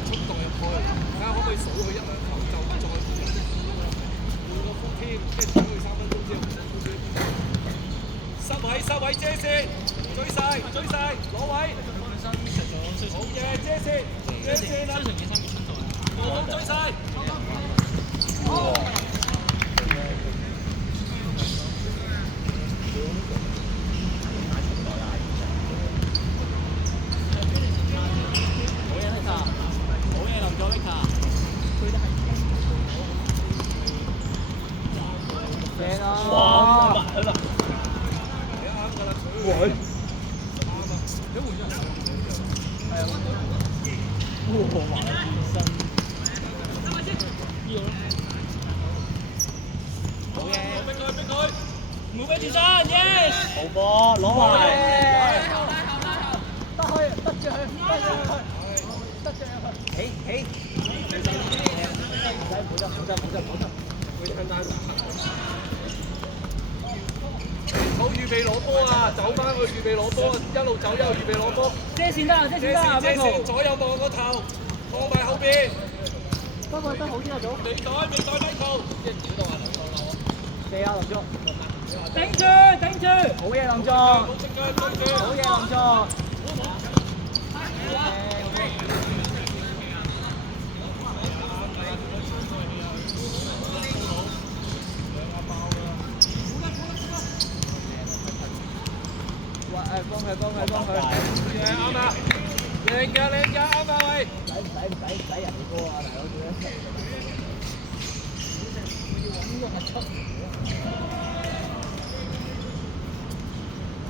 衝動入去，睇下可唔可以數佢一兩球就再換個 full team，即係等佢3分鐘之後收位遮線，追晒，攞位，好嘢遮線啦，我追晒。哇！喂！哇！身好嘢！逼佢！唔好俾住身 ，yes！ 好波，攞埋！得住佢！起！好預備攞波啊！走翻去預備攞波，一路走一路預備攞波。遮線得，Michael。左右望個頭，放埋後邊。得好啲啊，組。未袋 Michael。射啊，林作。頂住！好嘢，林作。好嘢，林作。幫佢。啱啊！靚㗎，啱啊喂！唔使人哋波啊，大佬點樣？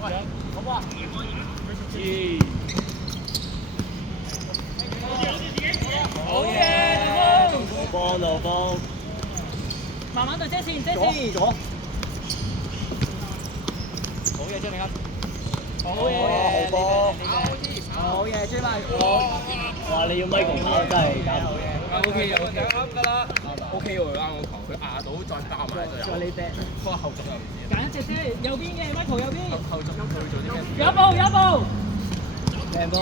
喂，好波啊！好嘢！路波，慢慢對遮線。左。好嘢，張明恩。好波！好嘢，追埋！哇！你要Michael跑真係搞好嘢。OK 啱㗎啦。OK 喎，啱我球，佢壓到再加埋就有。再你掟。不過後續又唔知。揀一隻啫，右邊嘅 Michael 右邊。後續佢做啲咩？有步。靚波！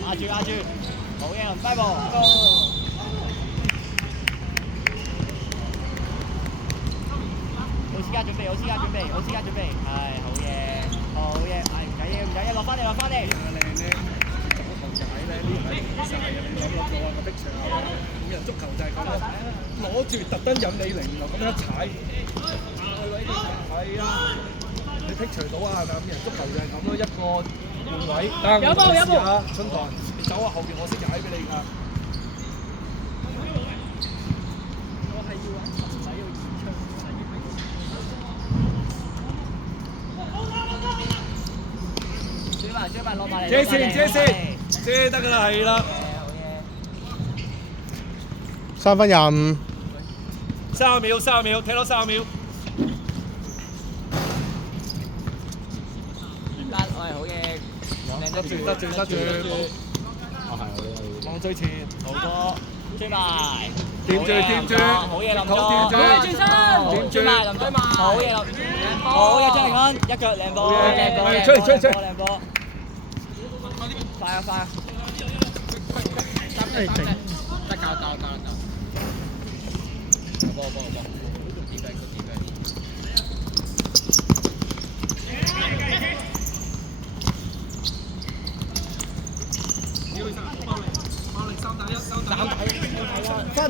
壓住，好嘢，林輝步。有時間準備，係好嘢，唔緊要，落翻嚟。左頭仔咧，呢啲係唔晒嘅，你諗過啊個逼場啊！五人足球就係咁咯，攞住特登引你嚟，然後咁樣踩，係啊！你劈場到啊，係咪？五人足球就係咁咯，一個換位。有步啊！春台，你走啊後邊，我識踩俾你㗎。追埋攞埋嚟。遮得㗎啦，係啦。好嘢。 3分25。 30秒，踢多30秒。好嘢。得住。望最前。好多。追埋。掂住。好嘢，林作。好嘢，轉身。追埋林追埋。好嘢，張明安，一腳靚波。出。靚波。快啊！得夠。波。分。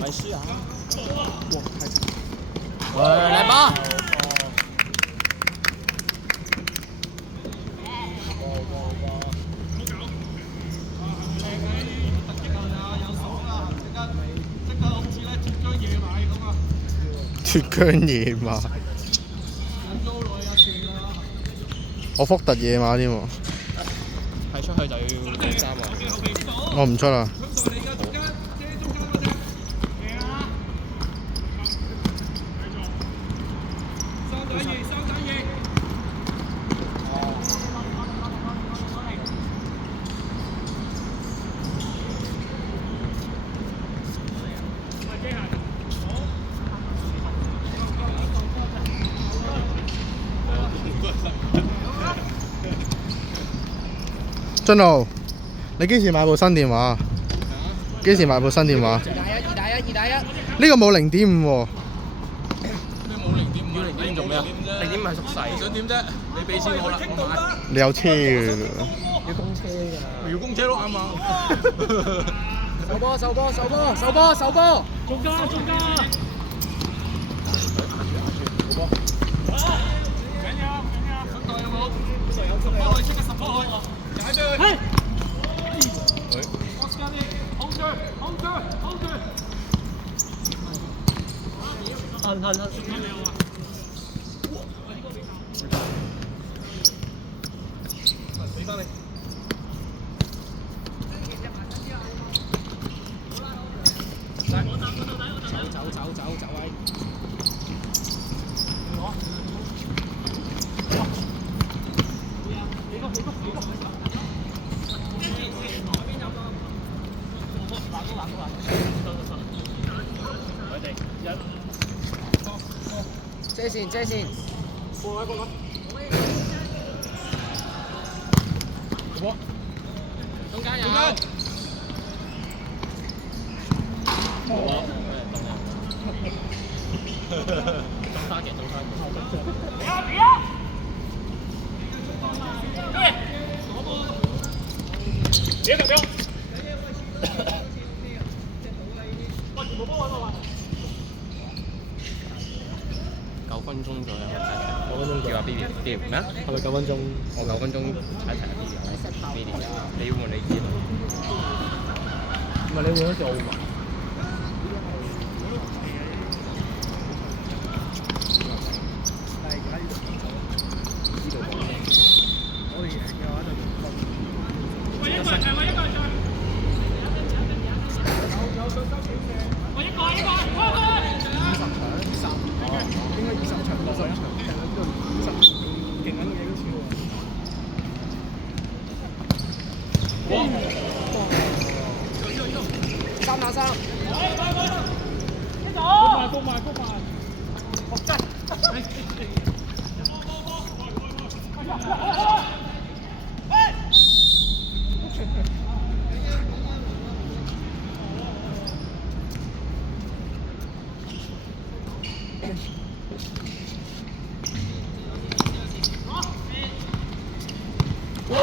咪輸啊！嚟吧！脱韁野馬，我福特野馬添喎。係出去就要換衫喎。我唔出啦。俊豪，你幾時買部新電話？幾時買部新電話？2打1，呢個冇0.5喎。咩冇0.5？要0.5做咩啊？0.5係縮細。想點啫？你俾錢我啦，我買。你有車㗎？要供車㗎。要供車咯，啱嘛？手波！中間！走位。遮線。中間有。中沙嘅。9分鐘左右9分鐘叫阿 B B 咩啊？係咪9分鐘？我9分鐘睇齊 B B 你要換你件。唔係你換咗做嘛？3打3。攻埋。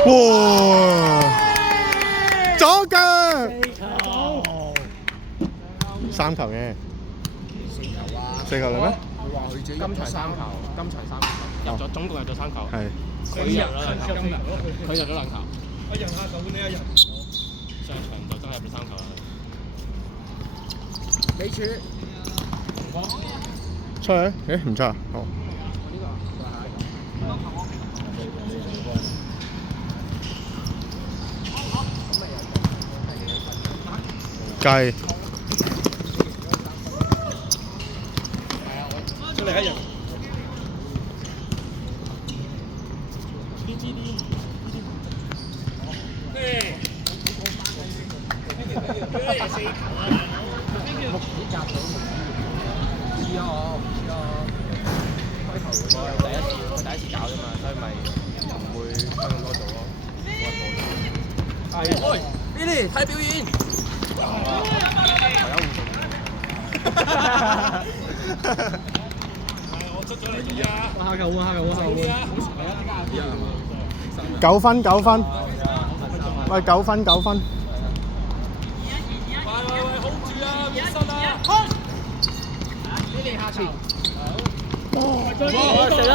哇！左腳3球嘅，4球嚟咩？今場3球，入咗總共入咗3球。係。佢入咗2球。佢入咗2球。我人下球你一人。上場就真係入咗3球啦。李柱。出去？誒唔出啊？好。計。出嚟一人。佢第一次搞啫嘛，所以咪唔會分咁多組咯。係。喂 ，Billy 睇表演。我出咗嚟而家。下球。9分。喂，9分。喂，好住啊，唔失啊。Billy 下球。食啦！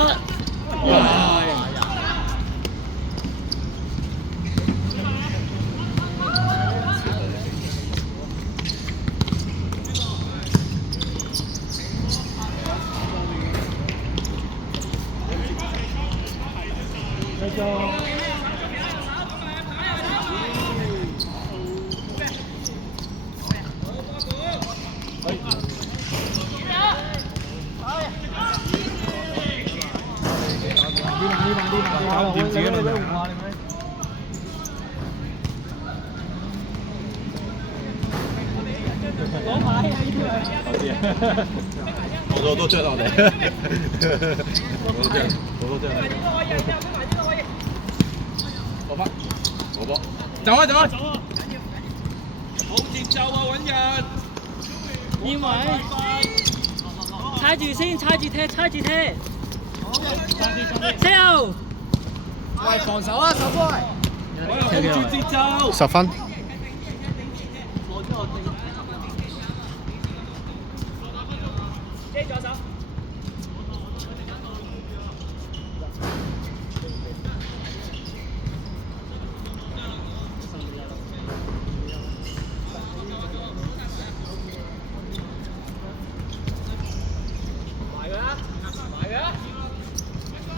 掂自己咪得。好多張我哋，好多張。攞返。好波，走啊走啊！好節奏啊，揾人。邊位？踩住先，踩住踢，踩住踢。車後。喂，防守啊，守波！控住節奏。10分。接左手。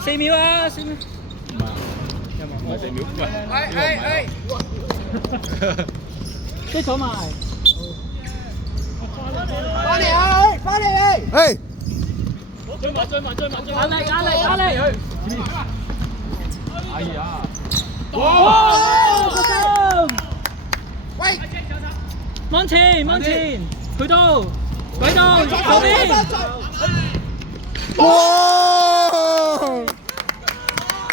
4秒啊！4秒。唔係4秒，喂，即坐埋。翻嚟！誒，追埋！壓力！哎呀！哇！個心！喂，望前，佢到，鬼到，後面。哇！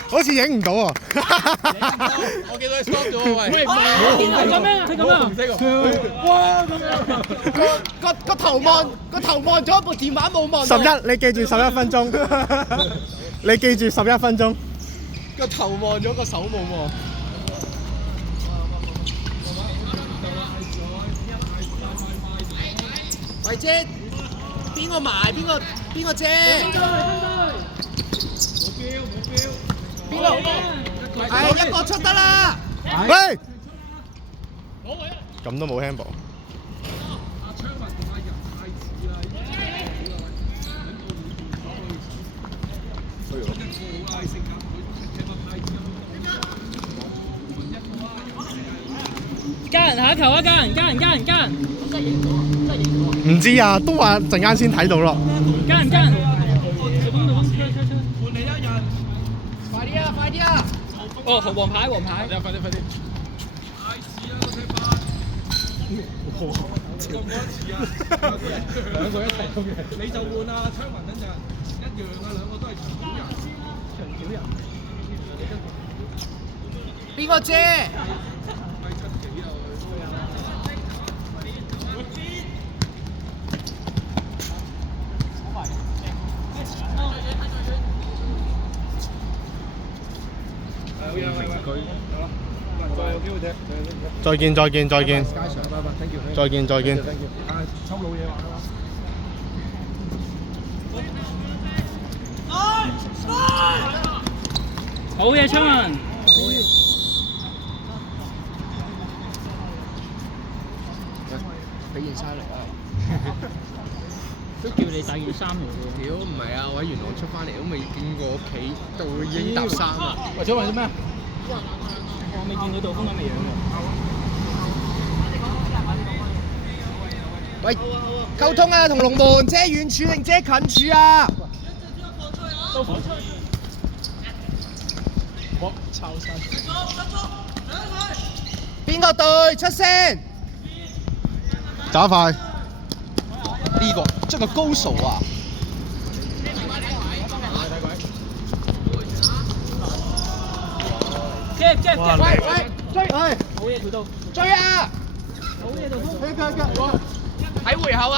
好似影唔到啊！我見到佢 stop 咗喎，喂！佢咁樣，唔識喎！哇！咁樣個頭望咗部電話冇望到。11，你記住11分鐘。你記住11分鐘。個頭望咗，個手冇望。喂，姐，邊個埋？邊個姐？邊個？係一個出得啦。喂！咁都冇 handball。加人下一球啊！加人！唔知啊，都話陣間先睇到咯。加人！換你一人。快啲啊！哦，黃牌。快啲！太似啦個踢法。咁多次啊！兩個一齊衝嘅。你就換啊，昌文等陣一樣啊，兩個都係長小人。邊個姐？再有機會踢。再見。拜拜 ，thank you。再見。抽老嘢玩啊！好嘢，昌文。俾件衫嚟啊！都叫你帶件衫嚟喎。屌唔係啊！我喺元朗出翻嚟都未經過屋企，到已經搭衫啦。喂，小雲做咩？我未見你道風咁嘅樣喎。喂，溝通啊，同龍門遮遠處定遮近處啊？我抄晒。邊個隊出聲？打快。呢個真係高手啊！接！喂，追！好嘢，條道。追啊！好嘢，道風。睇回後啊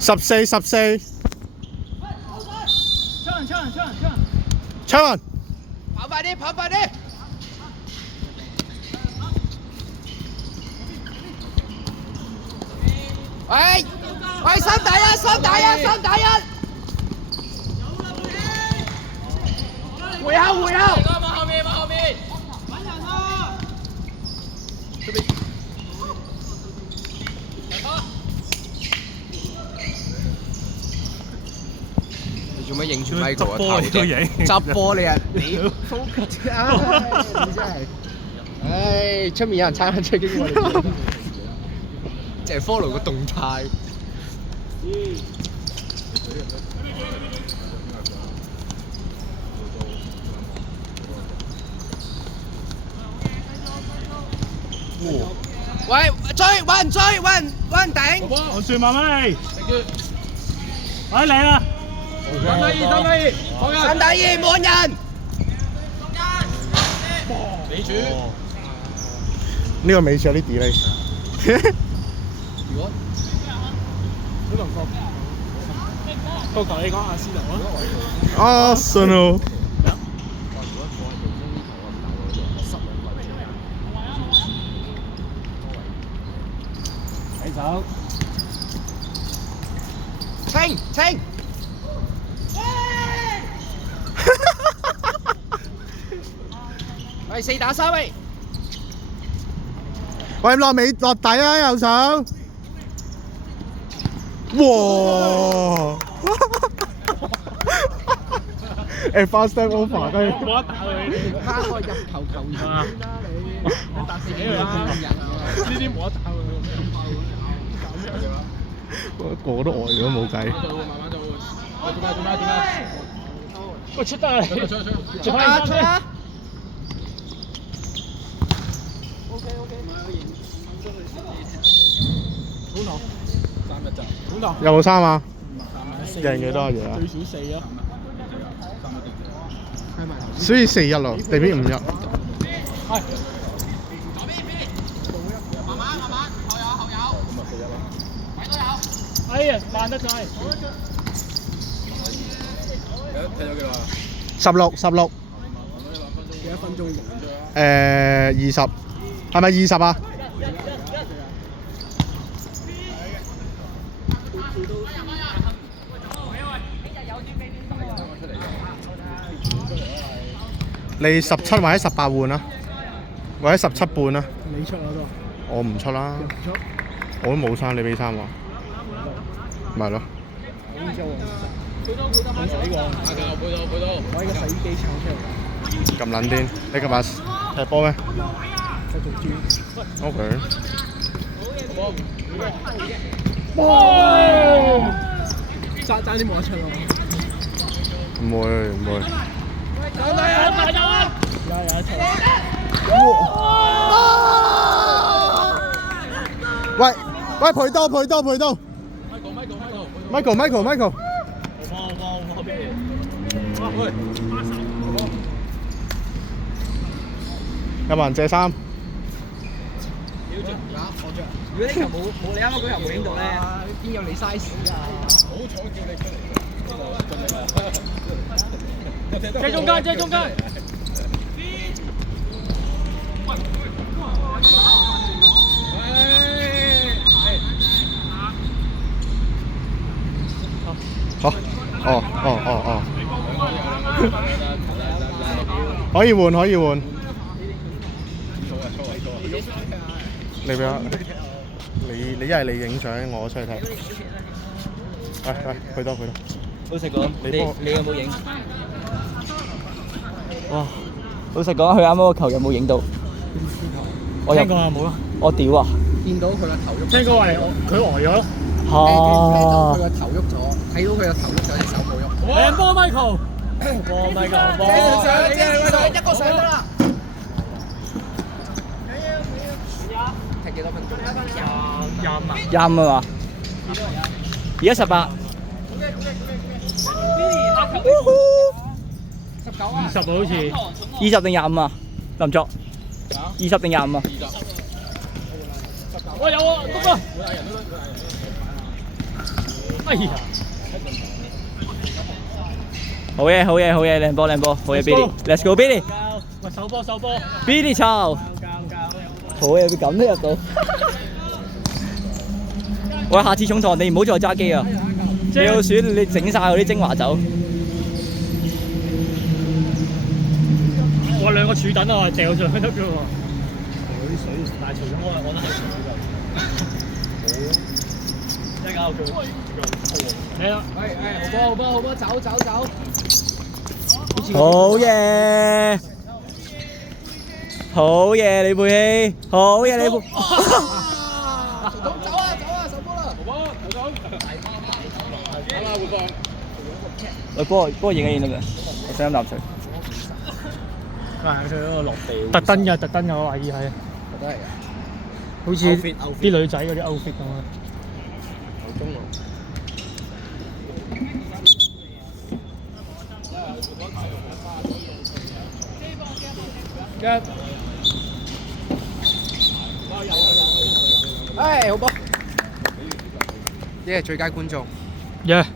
14。昌文。跑快啲！喂，三打一！回後！往後面！揾人啊！你做咩影住 Michael 個頭啫？執波你啊！你 focus 啊！你真係，唉，出面有人撐緊追擊我哋，淨係 follow 個動態。喂，揾人頂！我算慢慢嚟。嚟啦！3打2，3打2，冇人。美主。呢個美處有啲 delay。如果小龍哥，高球你講阿斯特啊？啊，Arsenal。睇手。清。喂，4打3喂。喂，落底啊，右手。哇！fast step over 都冇得打佢呢啲。翻個入球球員先啦你，你打死佢啦！呢啲冇得打佢。個個都呆咗冇計。慢慢做。做咩？喂，出得嚟！出啊！好頭，3一陣。好頭。有冇3啊？贏幾多啊？而家最少4啊。所以4-1咯，地邊5-1。係。哎呀，慢得滯。踢咗幾耐啊16。幾多分鐘贏咗啊20，係咪20啊？你17或者18換啊，或者17半啊。你出我都。我唔出啦，唔出。我都冇3，你俾3喎。咪咯。揾死個。背到。我呢個洗衣機撐出嚟。咁撚癲！你今日踢波咩繼續轉。？OK。哇！爭啲冇得出咯。唔會。有得出。喂，陪到。Michael。有冇人借衫？如果呢球冇你啱啱嗰球冇影到咧，邊有你 size 啊？好彩叫你出嚟。借中間。好。哦。可以換。你俾我，你一係你影相，我出去睇。喂，去多。老實講，你有冇影？哇！老實講，佢啱啱個球有冇影到？我聽講話冇咯。我屌啊！見到佢個頭喐。聽講話佢呆咗咯。聽到佢個頭喐咗，睇到佢個頭喐咗，隻手冇喐。靚波 Michael。上一個上得啦。踢幾多分鐘？25啊嘛。而家18。20好似。20定25啊？林作。20定25啊？我有啊，篤啊！哎呀！好嘢，靚波，好嘢 Billy，Let's go Billy！喂，手波！Billy 抄！好嘢，佢咁都入到。喂，下次重堂你唔好再揸機啊！你要選你整晒嗰啲精華走。我2個柱躉啊，掉上去得嘅喎。嗰啲水大潮咗，我覺得係水㗎。好。一搞佢。嚟啦！好波，走。好嘢，李貝希，好嘢，李貝。走啊，手波啦！喂，波影一影得㗎，我想飲啖水。佢嗰個落地。特登㗎，我懷疑係。都係㗎。好似啲女仔嗰啲 outfit 咁啊。好中路。唉，好波！耶！最佳觀眾。耶！